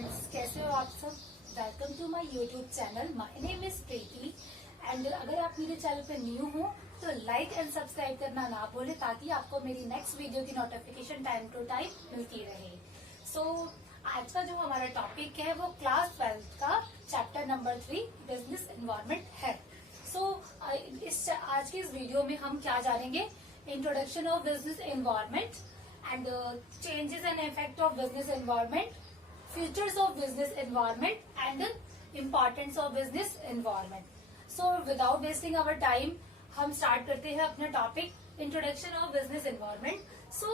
Friends, कैसे हो आप सब। Welcome to my YouTube channel. My name is Preeti and अगर आप मेरे चैनल पे न्यू हो तो लाइक एंड सब्सक्राइब करना ना भूलें ताकि आपको मेरी नेक्स्ट वीडियो की नोटिफिकेशन टाइम टू टाइम मिलती रहे। सो आज का जो हमारा टॉपिक है वो क्लास 12 का चैप्टर नंबर 3 बिजनेस एनवायरनमेंट है। आज के इस वीडियो में हम क्या जानेंगे, introduction of business environment and changes and effect of business environment, features of business environment and importance of business environment. So without wasting our time, हम start करते हैं अपना topic, introduction of business environment. So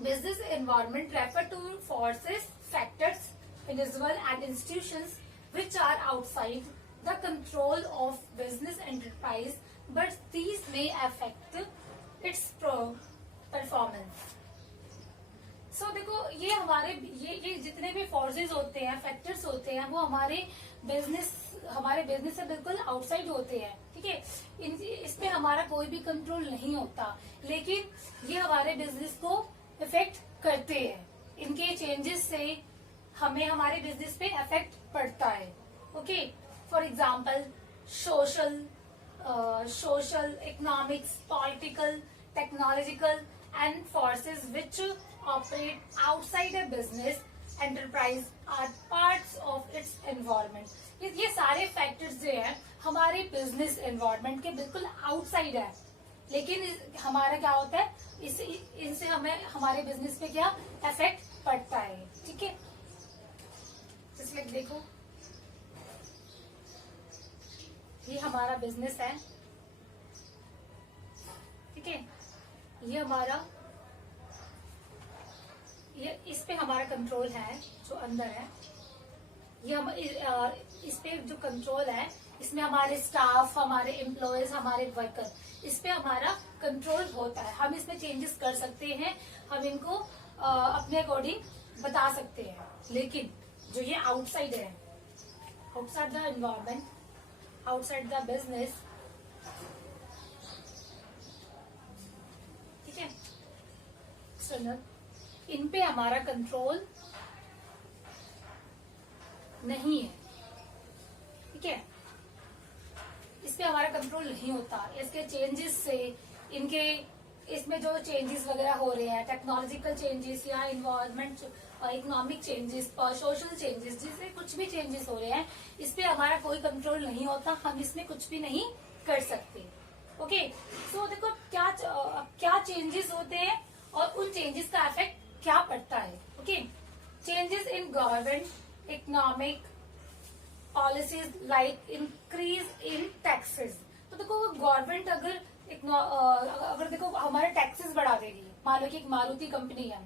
business environment refer to forces, factors, individual and institutions which are outside the control of business enterprise, but these may affect its performance. देखो ये हमारे ये जितने भी फोर्सेस होते हैं, फैक्टर्स होते हैं, वो हमारे बिजनेस से बिल्कुल आउटसाइड होते हैं। ठीक है, इस पे हमारा कोई भी कंट्रोल नहीं होता, लेकिन ये हमारे बिजनेस को इफेक्ट करते हैं। इनके चेंजेस से हमें हमारे बिजनेस पे इफेक्ट पड़ता है। Okay, for example social, economics, political, technological and forces which operate outside a business enterprise are parts of its environment. ये सारे फैक्टर्स जो हैं हमारे बिजनेस एनवायरनमेंट के बिल्कुल आउटसाइड है, लेकिन हमारा क्या होता है, इनसे हमें हमारे बिजनेस पे क्या इफेक्ट पड़ता है। ठीक है, जैसे देखो ये हमारा बिजनेस है। ठीक है, ये हमारा इस पे हमारा कंट्रोल है जो अंदर है। ये हम इस पे जो कंट्रोल है, इसमें हमारे स्टाफ, हमारे एम्प्लॉयज, हमारे वर्कर, इस पे हमारा कंट्रोल होता है। हम इसमें चेंजेस कर सकते हैं, हम इनको अपने अकॉर्डिंग बता सकते हैं। लेकिन जो ये आउटसाइड है, outside the environment, outside the business, इन पे हमारा कंट्रोल नहीं है। ठीक है, इस पे हमारा कंट्रोल नहीं होता। इसके चेंजेस से इनके इसमें जो चेंजेस वगैरह हो रहे हैं, टेक्नोलॉजिकल चेंजेस या environment, economic changes, social changes, जिससे कुछ भी चेंजेस हो रहे हैं, इस पे हमारा कोई कंट्रोल नहीं होता। हम इसमें कुछ भी नहीं कर सकते। ओके, सो देखो क्या चेंजेस होते हैं और उन चेंजेस का इफेक्ट क्या पड़ता है। Okay, changes in government economic policies like increase in taxes. तो देखो गवर्नमेंट अगर देखो हमारे टैक्सेस बढ़ा देगी, मान लो कि एक मारुति कंपनी है,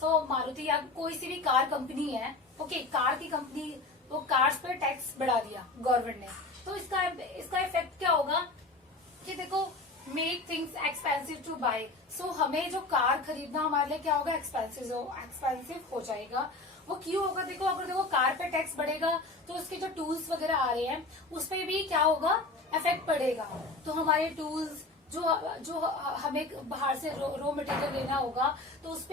सो मारुति या कोई सी भी कार कंपनी है, ओके, कार की कंपनी, वो कार्स पे टैक्स बढ़ा दिया गवर्नमेंट ने, तो इसका इफेक्ट क्या होगा कि देखो make things expensive to buy. सो हमें जो कार खरीदना हमारे लिए क्या होगा, एक्सपेंसिव हो जाएगा। वो क्यों होगा, देखो अगर देखो कार पे टैक्स बढ़ेगा तो उसके जो टूल्स वगैरह आ रहे हैं उस पे भी क्या होगा, इफेक्ट पड़ेगा। तो हमारे टूल्स जो हमें बाहर से रॉ मटेरियल लेना होगा तो उस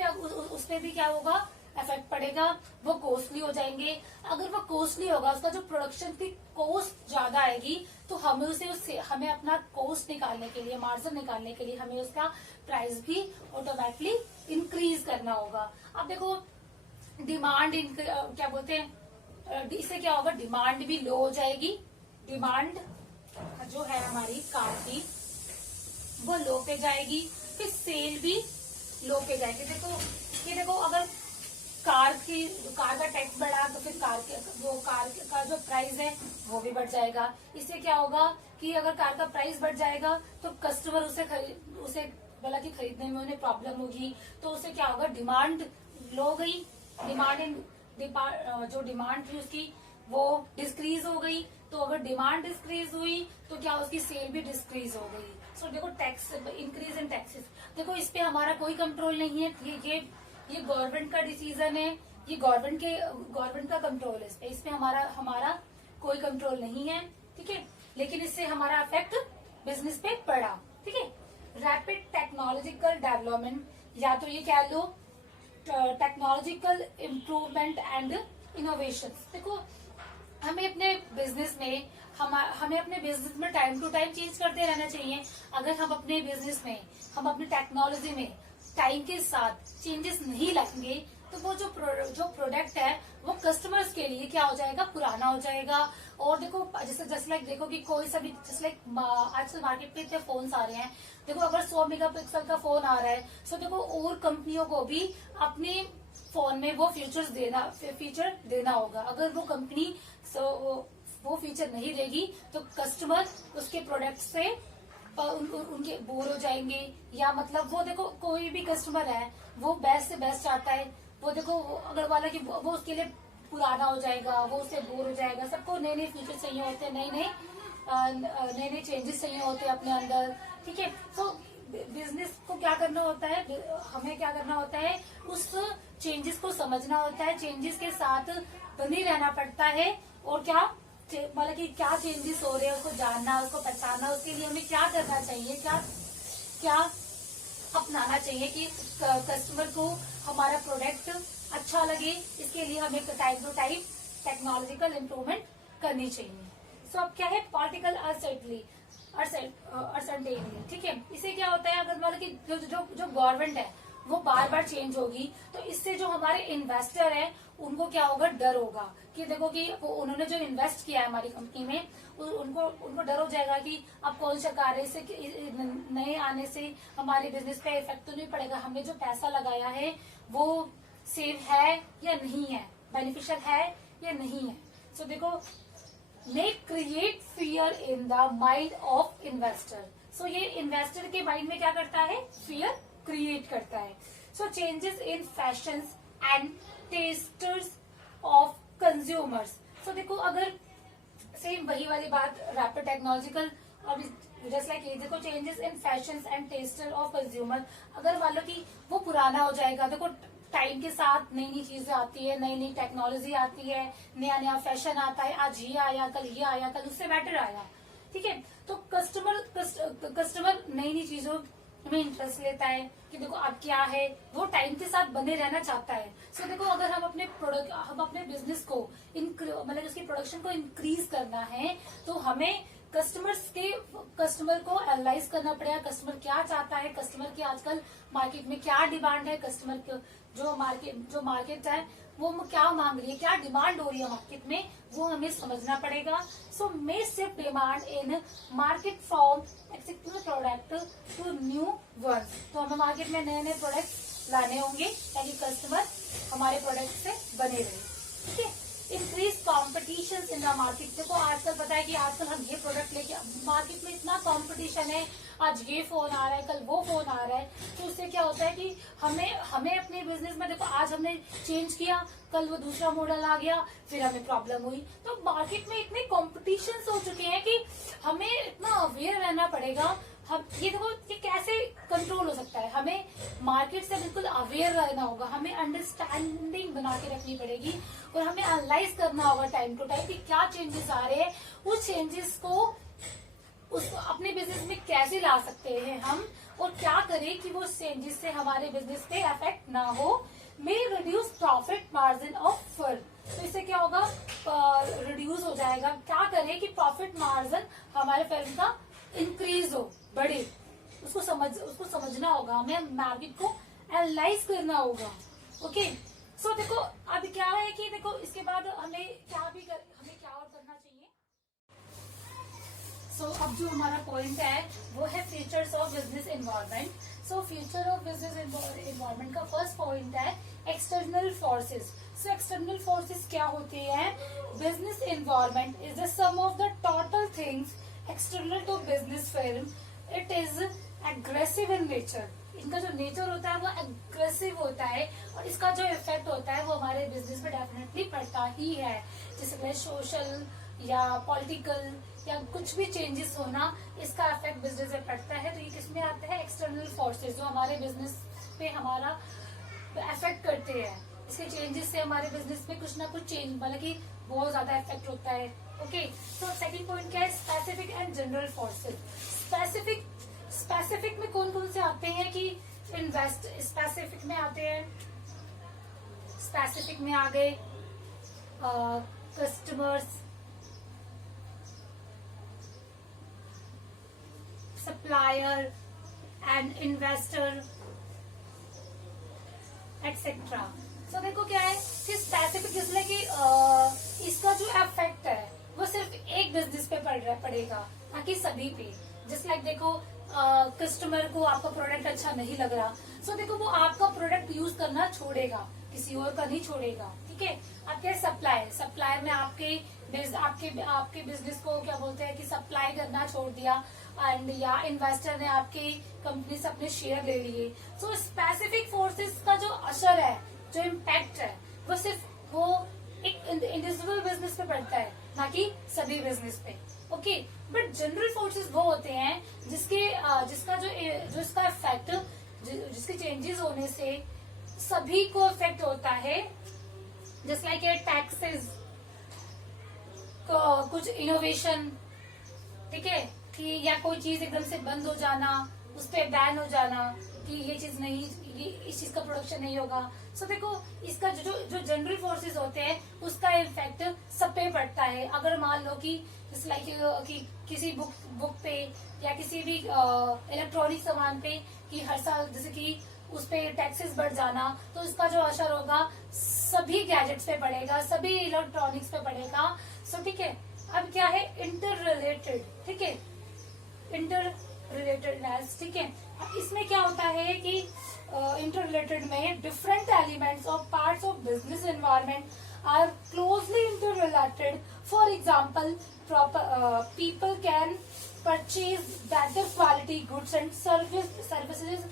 पे भी क्या होगा, इफेक्ट पड़ेगा। वो कॉस्टली हो जाएंगे। अगर वो कॉस्टली होगा, उसका जो प्रोडक्शन की कॉस्ट ज्यादा आएगी, तो हमें अपना कॉस्ट निकालने के लिए, मार्जिन निकालने के लिए हमें उसका प्राइस भी ऑटोमेटिकली इंक्रीज करना होगा। अब देखो डिमांड क्या बोलते हैं, इससे क्या होगा, डिमांड भी लो हो जाएगी। डिमांड जो है हमारी कार की वो लो पे जाएगी, फिर सेल भी लो पे जाएगी। देखो अगर कार का टैक्स बढ़ा तो फिर कार का जो प्राइस है वो भी बढ़ जाएगा। इससे क्या होगा कि अगर कार का प्राइस बढ़ जाएगा तो कस्टमर उसे बोला कि खरीदने में उन्हें प्रॉब्लम होगी, तो उससे क्या होगा, डिमांड लो हो गई, जो डिमांड थी उसकी वो डिस्क्रीज हो गई। तो अगर डिमांड डिस्क्रीज हुई तो क्या उसकी सेल भी डिस्क्रीज हो गई। सो देखो टैक्स, इंक्रीज इन टैक्सेस, देखो इस पे हमारा कोई कंट्रोल नहीं है। ये गवर्नमेंट का डिसीजन है, ये गवर्नमेंट का कंट्रोल है इस पे हमारा कोई कंट्रोल नहीं है। ठीक है, लेकिन इससे हमारा इफेक्ट बिजनेस पे पड़ा। ठीक है, रैपिड टेक्नोलॉजिकल डेवलपमेंट, या तो ये कह लो टेक्नोलॉजिकल इम्प्रूवमेंट एंड इनोवेशन। देखो हमें अपने बिजनेस में हमें अपने बिजनेस में टाइम टू टाइम चेंज करते रहना चाहिए। अगर हम अपने बिजनेस में हम अपनी टेक्नोलॉजी में टाइम के साथ चेंजेस नहीं लाएंगे तो वो जो प्रोडक्ट है वो कस्टमर्स के लिए क्या हो जाएगा, पुराना हो जाएगा। और देखो जैसे लाइक देखो कि कोई सा भी जैसे लाइक आजकल मार्केट पे इतने फोन्स आ रहे हैं। देखो अगर 100 मेगापिक्सल का फोन आ रहा है तो देखो और कंपनियों को भी अपने फोन में वो फीचर देना होगा। अगर वो कंपनी वो फीचर नहीं देगी तो कस्टमर उसके प्रोडक्ट से उनके बोर हो जाएंगे। या मतलब वो देखो कोई भी कस्टमर है वो बेस्ट से बेस्ट चाहता है। वो देखो अगर वाला कि वो उसके लिए पुराना हो जाएगा, वो उससे बोर हो जाएगा। सबको नए नए फीचर चाहिए होते हैं, नए नए चेंजेस चाहिए होते हैं अपने अंदर। ठीक है, तो बिजनेस को क्या करना होता है, हमें क्या करना होता है, उस चेंजेस को समझना होता है, चेंजेस के साथ बने रहना पड़ता है। और क्या मतलब कि क्या चेंजेस हो रहे हैं उसको जानना, उसको पहचानना, उसके लिए हमें क्या करना चाहिए, क्या अपनाना चाहिए कि कस्टमर को हमारा प्रोडक्ट अच्छा लगे। इसके लिए हमें time to time technological improvement करनी चाहिए। सो अब क्या है, पॉलिटिकल अनसर्टेनिटी। ठीक है, इससे क्या होता है, अगर मतलब कि जो गवर्नमेंट है वो बार बार चेंज होगी तो इससे जो हमारे इन्वेस्टर है उनको क्या होगा, डर होगा कि देखो कि उन्होंने जो इन्वेस्ट किया है हमारी कंपनी में उनको डर हो जाएगा कि अब कौन सरकार है, इससे नए आने से हमारे बिजनेस पे इफेक्ट तो नहीं पड़ेगा, हमने जो पैसा लगाया है वो सेव है या नहीं है, बेनिफिशियल है या नहीं है। सो देखो, may create fear in the mind of investor। so ये इन्वेस्टर के माइंड में क्या करता है, फियर क्रिएट करता है। so changes in fashions and tastes of consumers। so देखो अगर सेम वही वाली बात रैपिड टेक्नोलॉजिकल और जस्ट लाइक ये देखो, changes in fashion and taste of consumer. अगर मान लो कि वो पुराना हो जाएगा, देखो टाइम के साथ नई नई चीजें आती है, नई नई टेक्नोलॉजी आती है, नया नया फैशन आता है, आज ये आया, कल ये आया, कल उससे बेटर आया। ठीक है, तो कस्टमर नई नई चीजों में इंटरेस्ट लेता है कि देखो अब क्या है, वो टाइम के साथ बने रहना चाहता है। सो देखो अगर हम अपने बिजनेस को मतलब उसकी प्रोडक्शन को इंक्रीज करना है तो हमें कस्टमर को एनालाइज करना पड़ेगा, कस्टमर क्या चाहता है, कस्टमर की आजकल मार्केट में क्या डिमांड है, कस्टमर जो मार्केट है वो क्या मांग रही है, क्या डिमांड हो रही है मार्केट में, वो हमें समझना पड़ेगा। So may shift demand in market from existing product to new words. तो हमें मार्केट में नए नए प्रोडक्ट लाने होंगे ताकि कस्टमर हमारे प्रोडक्ट से बने रहे। ठीक है, increase competition in the market. देखो आजकल पता है कि आजकल हम ये प्रोडक्ट लेके मार्केट में इतना कंपटीशन है, आज ये फोन आ रहा है, कल वो फोन आ रहा है, तो उससे क्या होता है कि हमें अपने बिजनेस में देखो आज हमने चेंज किया, कल वो दूसरा मॉडल आ गया, फिर हमें प्रॉब्लम हुई। तो मार्केट में इतने कॉम्पिटिशन हो चुके हैं कि हमें इतना अवेयर रहना पड़ेगा। हम ये देखो कि कैसे कंट्रोल हो सकता है, हमें मार्केट से बिल्कुल अवेयर रहना होगा, हमें अंडरस्टैंडिंग बना के रखनी पड़ेगी और हमें एनालाइज करना होगा टाइम टू टाइम कि क्या चेंजेस आ रहे हैं, उस चेंजेस को अपने बिजनेस में कैसे ला सकते हैं हम, और क्या करें कि वो चेंजेस से हमारे बिजनेस पे इफेक्ट ना हो। मे reduce profit margin of firm. तो इससे क्या होगा, रिड्यूस हो जाएगा। क्या करें कि प्रॉफिट मार्जिन हमारे फर्म का इंक्रीज हो, बढ़े, उसको समझना होगा, हमें मार्केट को एनालाइज करना होगा। ओके, सो देखो अब क्या है कि देखो इसके बाद हमें क्या और करना चाहिए। सो अब जो हमारा पॉइंट है वो है features of business environment. So future of business environment का फर्स्ट पॉइंट है external forces. So external forces क्या होते हैं, business environment is the sum of the total things external to business firm. It is aggressive in nature. इनका जो nature होता है वो एग्रेसिव होता है और इसका जो इफेक्ट होता है वो हमारे बिजनेस पे डेफिनेटली पड़ता ही है। जैसे सोशल या पॉलिटिकल या कुछ भी चेंजेस होना, इसका इफेक्ट बिजनेस में पड़ता है। तो ये किसमें आता है, एक्सटर्नल फोर्सेस जो हमारे बिजनेस पे हमारा इफेक्ट करते हैं। इसके चेंजेस से हमारे बिजनेस में कुछ ना कुछ चेंज मतलब कि बहुत ज्यादा इफेक्ट होता है। ओके, तो सेकंड पॉइंट क्या है, specific and general forces. Specific में कौन कौन से आते हैं कि स्पेसिफिक में आते हैं, स्पेसिफिक में आ गए customers, supplier and investor etcetera. So देखो क्या है कि स्पेसिफिक, इसलिए कि इसका जो इफेक्ट है वो सिर्फ एक बिजनेस पे पड़ेगा, ताकि सभी पे। जस्ट लाइक देखो, कस्टमर को आपका प्रोडक्ट अच्छा नहीं लग रहा, सो देखो वो आपका प्रोडक्ट यूज करना छोड़ेगा, किसी और का नहीं छोड़ेगा। ठीक है। अब क्या सप्लायर में आपके बिजनेस को क्या बोलते हैं कि सप्लाई करना छोड़ दिया, एंड या इन्वेस्टर ने आपकी कंपनी से अपने शेयर ले लिए। सो स्पेसिफिक फोर्सेस का जो असर है, जो इम्पैक्ट है, वो सिर्फ वो एक इंडिविजुअल बिजनेस पे पड़ता है, ना कि सभी बिजनेस पे। ओके। बट जनरल फोर्सेस वो होते हैं जिसका जो इसका इफेक्ट, जिसके चेंजेस होने से सभी को इफेक्ट होता है। जस्ट लाइक ये टैक्सेस, कुछ इनोवेशन, ठीक है, कि या कोई चीज एकदम से बंद हो जाना, उस पर बैन हो जाना कि ये चीज नहीं, इस चीज का प्रोडक्शन नहीं होगा। सो देखो, इसका जो जनरल फोर्सेस होते हैं उसका इफेक्ट सब पे पड़ता है। अगर मान लो कि लाइक कि किसी बुक पे या किसी भी इलेक्ट्रॉनिक सामान पे कि हर साल जैसे कि उस पे टैक्सेस बढ़ जाना, तो इसका जो असर होगा सभी गैजेट्स पे पड़ेगा, सभी इलेक्ट्रॉनिक्स पे पड़ेगा। सो ठीक है। अब क्या है, इंटर रिलेटेड, ठीक है, इंटर रिलेटेडनेस। ठीक है। इसमें क्या होता है कि इंटर रिलेटेड में डिफरेंट एलिमेंट्स और parts of business environment are closely inter related. For example, people can purchase better quality goods and services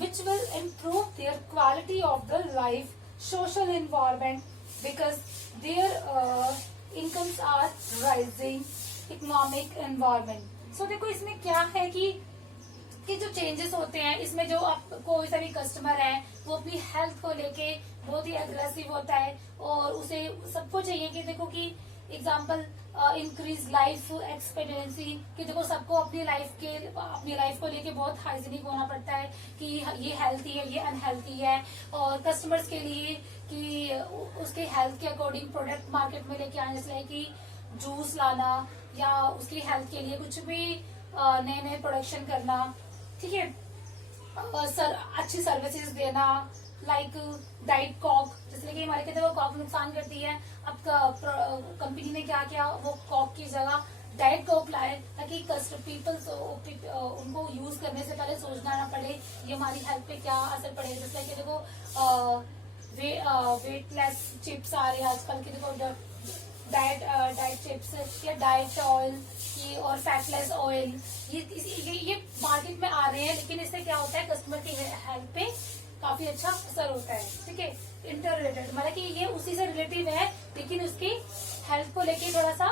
which will improve their quality of the life, social environment, because their incomes are rising, economic environment. So देखो इसमें क्या है कि जो changes होते हैं इसमें, जो आप कोई सा भी कस्टमर है वो अपनी हेल्थ को लेके बहुत ही अग्रेसिव होता है, और उसे सबको चाहिए कि देखो कि एग्जाम्पल इंक्रीज लाइफ एक्सपेक्टेंसी, कि देखो सबको अपनी लाइफ को लेके बहुत हाइजीनिक होना पड़ता है कि ये हेल्थी है, ये अनहेल्थी है, और कस्टमर्स के लिए कि उसके हेल्थ के अकॉर्डिंग प्रोडक्ट मार्केट में लेके आने से, कि जूस लाना या उसकी हेल्थ के लिए कुछ भी नए प्रोडक्शन करना। ठीक है। अच्छी सर्विसेज देना, लाइक डाइट कॉक, जिससे कि हमारे कहते हैं वो कॉक नुकसान करती है। अब कंपनी ने क्या किया, वो कॉक की जगह डाइट कॉक लाए, ताकि पीपल्स उनको यूज करने से पहले सोचना ना पड़े ये हमारी हेल्थ पे क्या असर पड़ेगा। जैसे कि देखो वेटलेस चिप्स आ रहे हैं आजकल के, देखो डाइट चिप्स या डाइट ऑयल की और फैटलेस ऑयल, ये मार्केट में आ रहे हैं, लेकिन इससे क्या होता है कस्टमर की हेल्थ पे काफी अच्छा असर होता है। ठीक है। इंटर रिलेटेड मतलब कि ये उसी से रिलेटिव है, लेकिन उसकी हेल्थ को लेके थोड़ा सा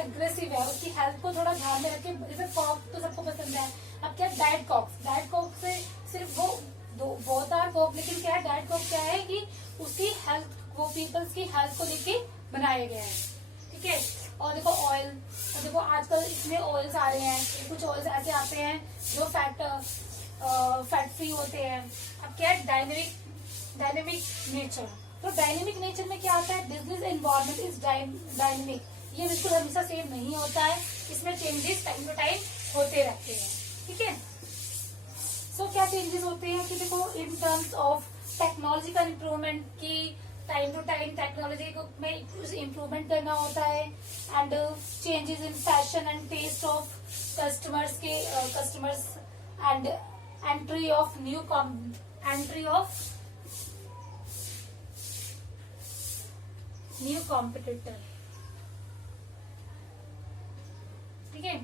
एग्रेसिव है, उसकी हेल्थ को थोड़ा ध्यान में रखे। जैसे कॉक तो सबको पसंद है। अब क्या डाइट कॉक से सिर्फ वो बहुत आर कॉक, लेकिन क्या है डाइट कॉक क्या है कि उसकी हेल्थ, वो पीपल्स की हेल्थ को लेके बनाया गया है। ठीक है। और देखो ऑयल, देखो आजकल इसमें ऑयल्स आ रहे हैं, कुछ ऑयल्स ऐसे आते हैं जो फैट फ्री होते हैं। अब क्या है डायनेमिक नेचर, तो डायनेमिक नेचर में क्या आता है, बिजनेस एनवायरनमेंट इज डायनेमिक, ये बिल्कुल हमेशा सेम नहीं होता है, इसमें चेंजेस टाइम टू टाइम होते रहते हैं। ठीक है। सो क्या चेंजेस होते हैं कि देखो in terms of technological improvement, की टाइम टू टाइम टेक्नोलॉजी में कुछ इम्प्रूवमेंट करना होता है, and changes in fashion and taste of customers and entry of new competitor. ठीक है।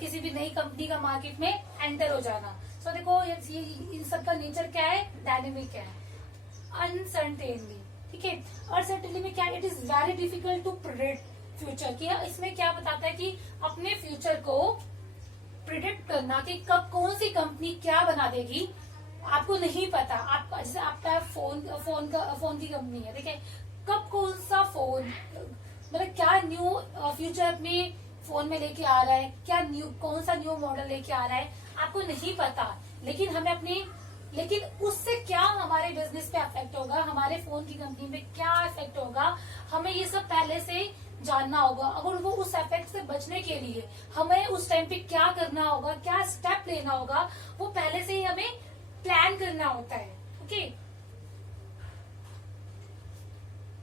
किसी भी नई कंपनी का मार्केट में एंटर हो जाना। सो देखो ये इन सबका नेचर क्या है, डायनेमिक है। अनसर्टेनली, ठीक है, अनसर्टेनली में क्या, it is very difficult to predict future. की इसमें क्या बताता है कि अपने फ्यूचर को प्रिडिक्ट करना कि कब कौन सी कंपनी क्या बना देगी, आपको नहीं पता। आप जैसे आपका फोन की कंपनी है, ठीक है, कब कौन सा फोन, मतलब क्या न्यू फ्यूचर अपने फोन में लेके आ रहा है, क्या कौन सा न्यू मॉडल लेके आ रहा है, आपको नहीं पता। लेकिन हमें अपनी लेकिन उससे क्या हमारे बिजनेस पे अफेक्ट होगा, हमारे फोन की कंपनी में क्या इफेक्ट होगा, हमें ये सब पहले से जानना होगा। अगर वो उस इफेक्ट से बचने के लिए हमें उस टाइम पे क्या करना होगा, क्या स्टेप लेना होगा, वो पहले से ही हमें प्लान करना होता है। Okay,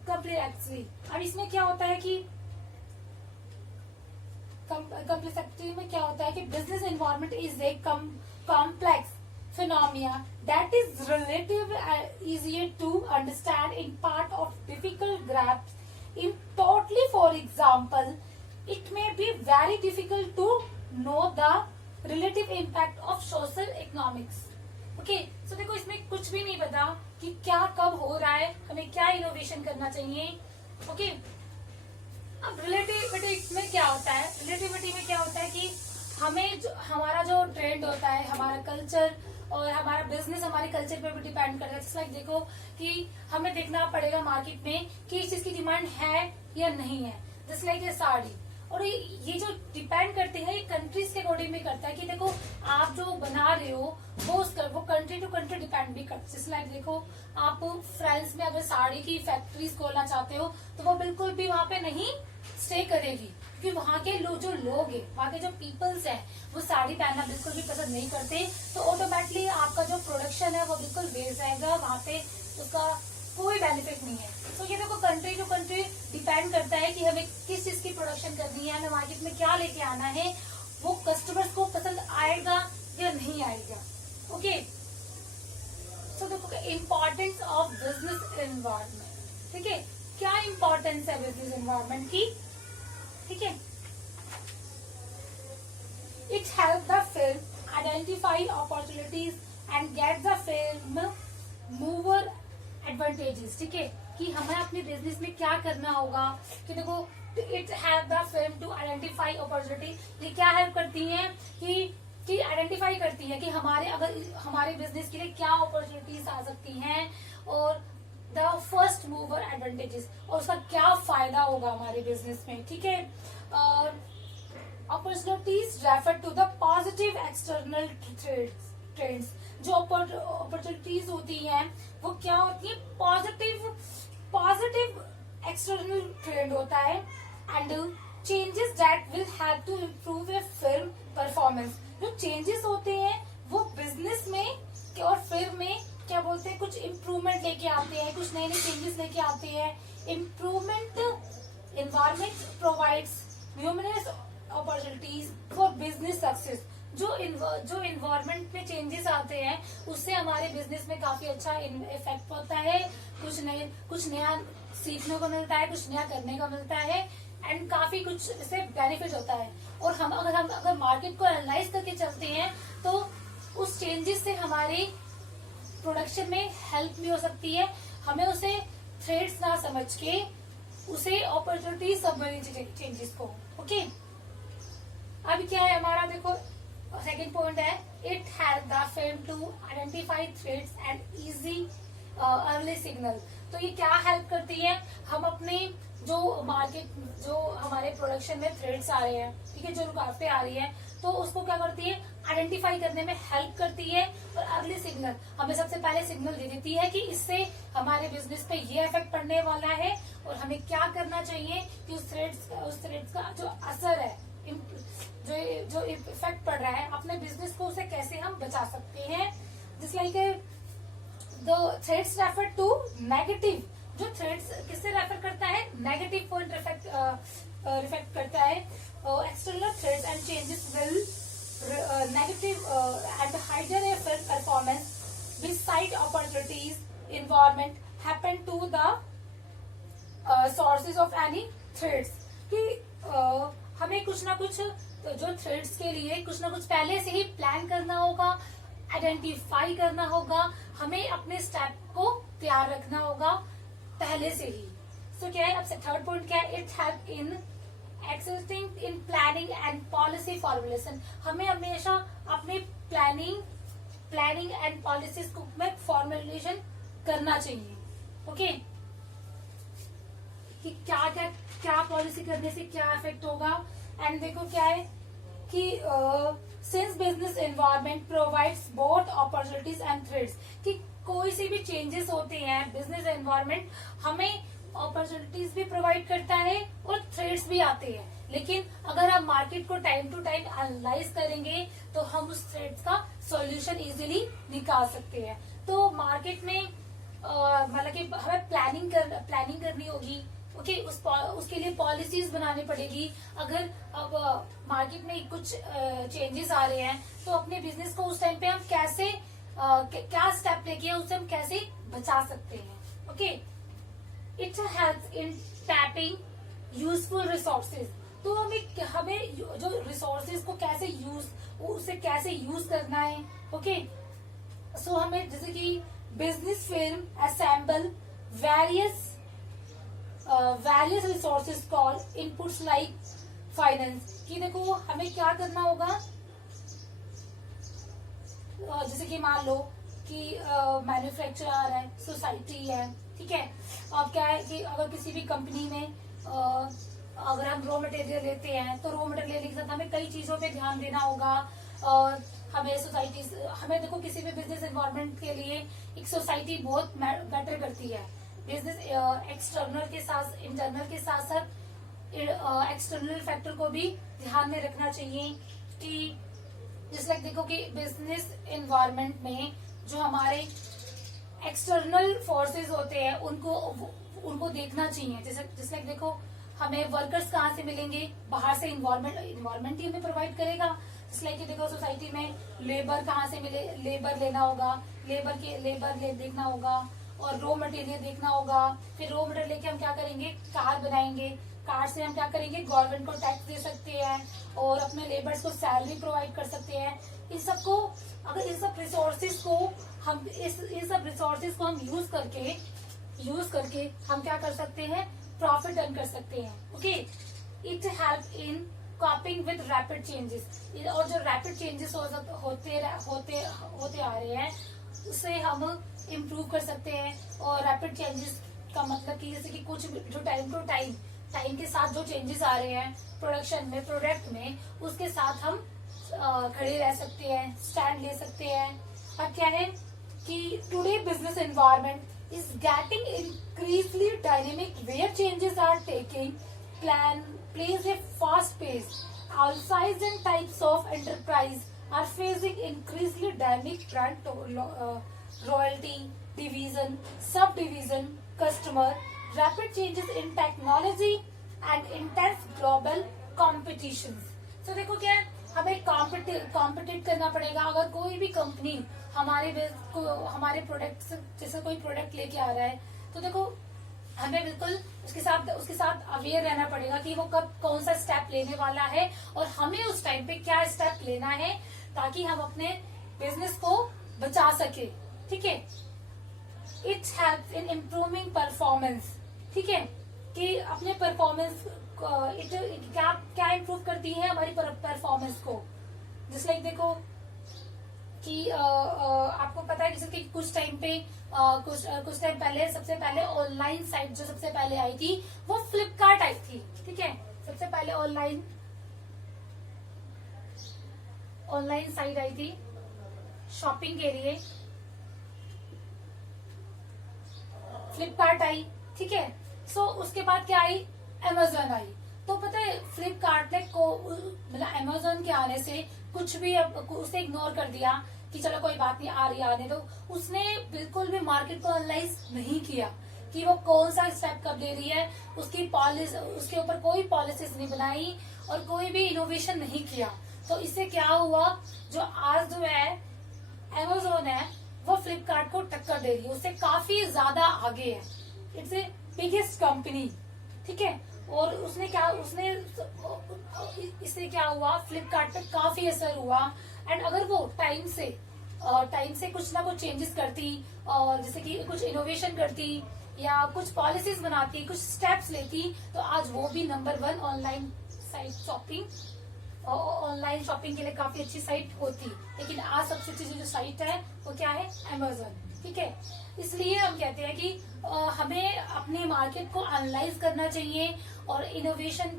complexity. अब इसमें क्या होता है कि कम्प्लेक्सिटी में क्या होता है कि business environment is a complex phenomena that is relative easier to understand in part of difficult grasp importantly. For example, it may be very difficult to know the relative impact of social economics. Okay, so देखो इसमें कुछ भी नहीं पता कि क्या कब हो रहा है, हमें क्या इनोवेशन करना चाहिए। ओके, अब रिलेटिविटी में क्या होता है, रिलेटिविटी में क्या होता है कि हमें हमारा जो ट्रेंड होता है, हमारा कल्चर और हमारा बिजनेस हमारे कल्चर पे भी डिपेंड करता है। जैसे लाइक देखो कि हमें देखना पड़ेगा मार्केट में कि इस चीज की डिमांड है या नहीं है। जैसे लाइक ये साड़ी, और ये जो डिपेंड करती है ये कंट्रीज के अकॉर्डिंग भी करता है कि देखो आप जो बना रहे हो वो कंट्री टू कंट्री डिपेंड भी करता है। जैसे लाइक देखो आप फ्रांस में अगर साड़ी की फैक्ट्रीज खोलना चाहते हो तो वो बिल्कुल भी वहां पे नहीं स्टे करेगी, क्योंकि वहाँ के जो लोग हैं, वहाँ के जो पीपल्स हैं, वो साड़ी पहनना बिल्कुल भी पसंद नहीं करते। तो ऑटोमेटिकली आपका जो प्रोडक्शन है वो बिल्कुल वेस्ट जाएगा, वहाँ पे उसका कोई बेनिफिट नहीं है। तो ये देखो कंट्री टू कंट्री डिपेंड करता है कि हमें किस चीज की प्रोडक्शन करनी है, हमें मार्केट में क्या लेके आना है, वो कस्टमर्स को पसंद आएगा या नहीं आएगा। ओके, सो देखो इम्पोर्टेंस ऑफ बिजनेस एनवायरनमेंट। ठीक है, क्या इम्पोर्टेंस है बिजनेस एनवायरनमेंट की। ठीक है, it help the film identify opportunities and get the film mover advantages. ठीक है, कि हमें अपने बिजनेस में क्या करना होगा, कि देखो it help the film to identify opportunity. ये क्या हेल्प करती है कि आइडेंटिफाई करती है कि हमारे बिजनेस के लिए क्या अपॉर्चुनिटीज आ सकती हैं, और द फर्स्ट मूवर एडवांटेजेस, और उसका क्या फायदा होगा हमारे बिजनेस में। ठीक है, opportunities refer to the positive external trends. जो अपॉर्चुनिटीज होती हैं वो क्या होती है, पॉजिटिव एक्सटर्नल ट्रेंड होता है, and changes that will have to improve a film performance. जो चेंजेस होते हैं वो बिजनेस में और फिल्म में क्या बोलते हैं, कुछ इम्प्रूवमेंट लेके आते हैं, कुछ नए नए चेंजेस लेके आते हैं। Improvement environment provides numerous opportunities for business success. जो इन्वायरमेंट में चेंजेस आते हैं उससे हमारे बिजनेस में काफी अच्छा इफेक्ट होता है, कुछ नया सीखने को मिलता है, कुछ नया करने को मिलता है, एंड काफी कुछ इससे बेनिफिट होता है। और हम अगर मार्केट को एनालाइज करके चलते हैं तो उस चेंजेस से हमारे प्रोडक्शन में हेल्प भी हो सकती है। हमें उसे थ्रेड्स ना समझ के उसे अपॉर्चुनिटी समझ चेंजेस को। ओके, अब क्या है हमारा, देखो सेकेंड पॉइंट है, it help the film to identify threads and easy early signal. तो ये क्या हेल्प करती है, हम अपने जो हमारे प्रोडक्शन में थ्रेड्स आ रहे हैं, ठीक है, जो रुकावटें आ रही है, तो उसको क्या करती है, आइडेंटिफाई करने में हेल्प करती है। और अर्ली सिग्नल हमें सबसे पहले सिग्नल दे देती है कि इससे हमारे बिजनेस पे ये इफेक्ट पड़ने वाला है और हमें क्या करना चाहिए कि उस थ्रेड्स का जो असर है, जो इफेक्ट पड़ रहा है अपने बिजनेस को, उसे कैसे हम बचा सकते हैं। जिस like the threads refer to negative. जो थ्रेड्स किससे रेफर करता है, नेगेटिव पॉइंट रिफेक्ट करता है। External threads and changes will negative and higher effect performance beside opportunities environment happen to the sources of any threads। कि हमें कुछ ना कुछ जो थ्रेड्स के लिए कुछ ना कुछ पहले से ही प्लान करना होगा, आइडेंटिफाई करना होगा, हमें अपने स्टेप को तैयार रखना होगा पहले से ही। सो क्या है, अब से थर्ड पॉइंट क्या है, it help in existing in planning and policy formulation. हमें हमेशा अपने प्लानिंग एंड पॉलिसीज को में फॉर्मुलेशन करना चाहिए। ओके, कि क्या पॉलिसी करने से क्या इफेक्ट होगा। एंड देखो क्या है कि since business environment provides both opportunities and threats, कि कोई से भी चेंजेस होते हैं, बिजनेस एनवायरनमेंट हमें अपॉर्चुनिटीज भी प्रोवाइड करता है और थ्रेट्स भी आते हैं। लेकिन अगर हम मार्केट को टाइम टू टाइम एनालाइज करेंगे तो हम उस थ्रेट्स का सॉल्यूशन इजीली निकाल सकते हैं। तो मार्केट में मतलब कि हमें प्लानिंग करनी होगी। ओके, उसके लिए पॉलिसीज बनानी पड़ेगी। अगर अब मार्केट में कुछ चेंजेस आ रहे हैं तो अपने बिजनेस को उस टाइम पे हम कैसे क्या स्टेप लेके उससे हम कैसे बचा सकते हैं। Okay, it helps in tapping useful resources. तो हमें जो रिसोर्सेज को कैसे उसे कैसे यूज करना है। ओके, सो हमें जैसे कि business film assemble various resources call inputs like finance, कि देखो हमें क्या करना होगा। जैसे कि मान लो कि मैन्युफैक्चरर है, सोसाइटी है, ठीक है। अब क्या है कि अगर किसी भी कंपनी में अगर हम रॉ मटेरियल लेते हैं तो रॉ मटेरियल लेने के साथ हमें कई चीजों पे ध्यान देना होगा। और हमें देखो किसी भी बिजनेस एनवायरनमेंट के लिए एक सोसाइटी बहुत मैटर करती है। बिजनेस एक्सटर्नल के साथ इंटरनल के साथ साथ एक्सटर्नल फैक्टर को भी ध्यान में रखना चाहिए। कि जैसे लाइक देखो कि बिजनेस एनवायरनमेंट में जो हमारे एक्सटर्नल फोर्सेस होते हैं उनको देखना चाहिए। जैसे लाइक देखो हमें वर्कर्स कहाँ से मिलेंगे, बाहर से इन्वायरमेंट ही हमें प्रोवाइड करेगा। इसलिए कि देखो सोसाइटी में लेबर कहाँ से मिले, लेबर लेना होगा, लेबर देखना होगा और रॉ मटेरियल देखना होगा। फिर रॉ मटेरियल लेके हम क्या करेंगे, कार बनाएंगे। कार से हम क्या करेंगे, गवर्नमेंट को टैक्स दे सकते हैं और अपने लेबर्स को सैलरी प्रोवाइड कर सकते हैं। इन सबको अगर इन सब रिसोर्सेज को हम यूज करके हम क्या कर सकते हैं, प्रॉफिट अर्न कर सकते हैं। Okay, it help in कॉपिंग with rapid changes. और जो रैपिड चेंजेस होते आ रहे हैं उससे हम इम्प्रूव कर सकते हैं। और रैपिड चेंजेस का मतलब कि जैसे कि कुछ जो टाइम के साथ जो चेंजेस आ रहे हैं प्रोडक्शन में, प्रोडक्ट में, उसके साथ हम खड़े रह सकते हैं, स्टैंड ले सकते हैं। अब क्या है कि today business environment is getting increasingly dynamic where changes are taking place a fast pace. All sizes and types of enterprise are facing increasingly dynamic brand royalty, division, subdivision, customer, rapid changes in technology and intense global competitions. So देखो क्या है, हमें compete करना पड़ेगा। अगर कोई भी company हमारे प्रोडक्ट जैसे कोई प्रोडक्ट लेके आ रहा है तो देखो हमें बिल्कुल उसके साथ अवेयर रहना पड़ेगा कि वो कब कौन सा स्टेप लेने वाला है और हमें उस टाइम पे क्या स्टेप लेना है ताकि हम अपने बिजनेस को बचा सके। ठीक है, it helps in improving performance. ठीक है, कि अपने परफॉर्मेंस क्या इम्प्रूव करती है हमारी परफॉर्मेंस को। जैसे लाइक देखो कि आपको पता है जैसे कि कुछ टाइम पहले सबसे पहले ऑनलाइन साइट जो सबसे पहले आई थी वो फ्लिपकार्ट आई थी। ठीक है, सबसे पहले ऑनलाइन साइट आई थी शॉपिंग के लिए, फ्लिपकार्ट आई। ठीक है, सो उसके बाद क्या आई, अमेजोन आई। तो पता है फ्लिपकार्ट ने मतलब अमेजोन के आने से कुछ भी उसे इग्नोर कर दिया कि चलो कोई बात नहीं, आ रही आने दो। उसने बिल्कुल भी मार्केट को एनालाइज नहीं किया कि वो कौन सा स्टेप कब ले रही है, उसके ऊपर कोई पॉलिसीज नहीं बनाई और कोई भी इनोवेशन नहीं किया। तो इससे क्या हुआ, जो आज जो है अमेजोन है वो फ्लिपकार्ट को टक्कर दे रही है, उससे काफी ज्यादा आगे है। It's a biggest company. ठीक है, और इससे क्या हुआ, फ्लिपकार्ट पे काफी असर हुआ। एंड अगर वो टाइम से कुछ ना कुछ चेंजेस करती और जैसे कि कुछ इनोवेशन करती या कुछ पॉलिसीज बनाती, कुछ स्टेप्स लेती, तो आज वो भी नंबर 1 ऑनलाइन शॉपिंग के लिए काफी अच्छी साइट होती। लेकिन आज सबसे अच्छी जो साइट है वो क्या है, अमेजोन। ठीक है, इसलिए हम कहते हैं कि हमें अपने मार्केट को एनालाइज करना चाहिए और इनोवेशन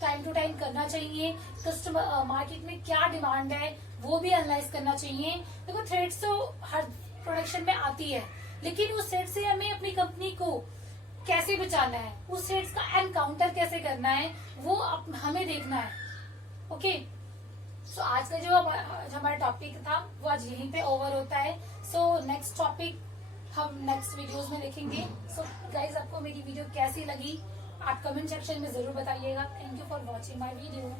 टाइम टू टाइम करना चाहिए। कस्टमर मार्केट में क्या डिमांड है वो भी एनालाइज करना चाहिए। देखो थ्रेड्स तो हर प्रोडक्शन में आती है, लेकिन उस थ्रेड से हमें अपनी कंपनी को कैसे बचाना है, उस थ्रेड्स का एनकाउंटर कैसे करना है, वो हमें देखना है। ओके, सो आज का जो हमारा टॉपिक था वो आज यहीं पे ओवर होता है। सो नेक्स्ट टॉपिक हम नेक्स्ट वीडियोस में देखेंगे। सो गाइज, आपको मेरी वीडियो कैसी लगी आप कमेंट सेक्शन में जरूर बताइएगा। Thank you for watching my video.